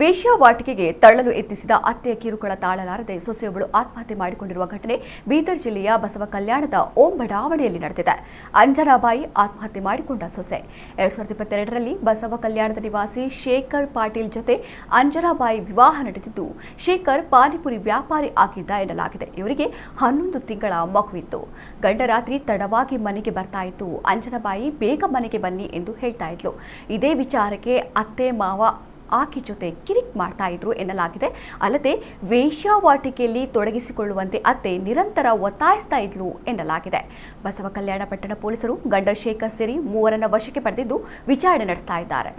ವೇಶ್ಯಾವಾಟಿಕೆಗೆ ತಳ್ಳಲು ಯತ್ನಿಸಿದ ಅತ್ತೆಯ ಕಿರುಕುಳ ತಾಳಲಾರದೆ ಸೊಸೆಯೊಬ್ಬಳು ಆತ್ಮಹತ್ಯೆ ಮಾಡಿಕೊಂಡಿರುವ ಘಟನೆ ಬೀದರ್ ಜಿಲ್ಲೆಯ ಬಸವ ಕಲ್ಯಾಣದ ಓಂ ಬಡಾವಣೆಯಲ್ಲಿ ನಡೆದಿದೆ. ಅಂಜನಾಬಾಯಿ ಆತ್ಮಹತ್ಯೆ ಮಾಡಿಕೊಂಡ ಸೊಸೆ 2022ರಲ್ಲಿ ಬಸವ ಕಲ್ಯಾಣದ ನಿವಾಸಿ ಶೇಖರ್ ಪಾಟೀಲ್ ಜೊತೆ ಅಂಜನಾಬಾಯಿ ವಿವಾಹ ನಡೆದಿದ್ದು, ಶೇಖರ್ ಪಾನಿಪುರಿ ವ್ಯಾಪಾರಿ ಆಗಿದ್ದ ಎನ್ನಲಾಗಿದೆ. ಇವರಿಗೆ 11 ತಿಂಗಳ ಮಗುವಿತ್ತು. ಗಂಡ ರಾತ್ರಿ ತಡವಾಗಿ ಮನೆಗೆ ಬರ್ತಾ ಇತ್ತು. ಅಂಜನಾಬಾಯಿ ಬೇಗ ಮನೆಗೆ ಬನ್ನಿ ಎಂದು ಹೇಳ್ತಾ ಇದ್ಲು. ಇದೇ ವಿಚಾರಕ್ಕೆ ಅತ್ತೆ ಮಾವ ಆಕೆ ಜೊತೆ ಕಿರಿಕ್ ಮಾಡ್ತಾ ಇದ್ರು ಎನ್ನಲಾಗಿದೆ. ಅಲ್ಲದೆ ವೇಶ್ಯಾವಾಟಿಕೆಯಲ್ಲಿ ತೊಡಗಿಸಿಕೊಳ್ಳುವಂತೆ ಅತ್ತೆ ನಿರಂತರ ಒತ್ತಾಯಿಸ್ತಾ ಇದ್ಲು ಎನ್ನಲಾಗಿದೆ. ಬಸವ ಕಲ್ಯಾಣ ಪಟ್ಟಣ ಪೊಲೀಸರು ಗಂಡ ಶೇಖರ್ ಸೇರಿ 3ರನ್ನ ವಶಕ್ಕೆ ಪಡೆದಿದ್ದು ವಿಚಾರಣೆ ನಡೆಸ್ತಾ ಇದ್ದಾರೆ.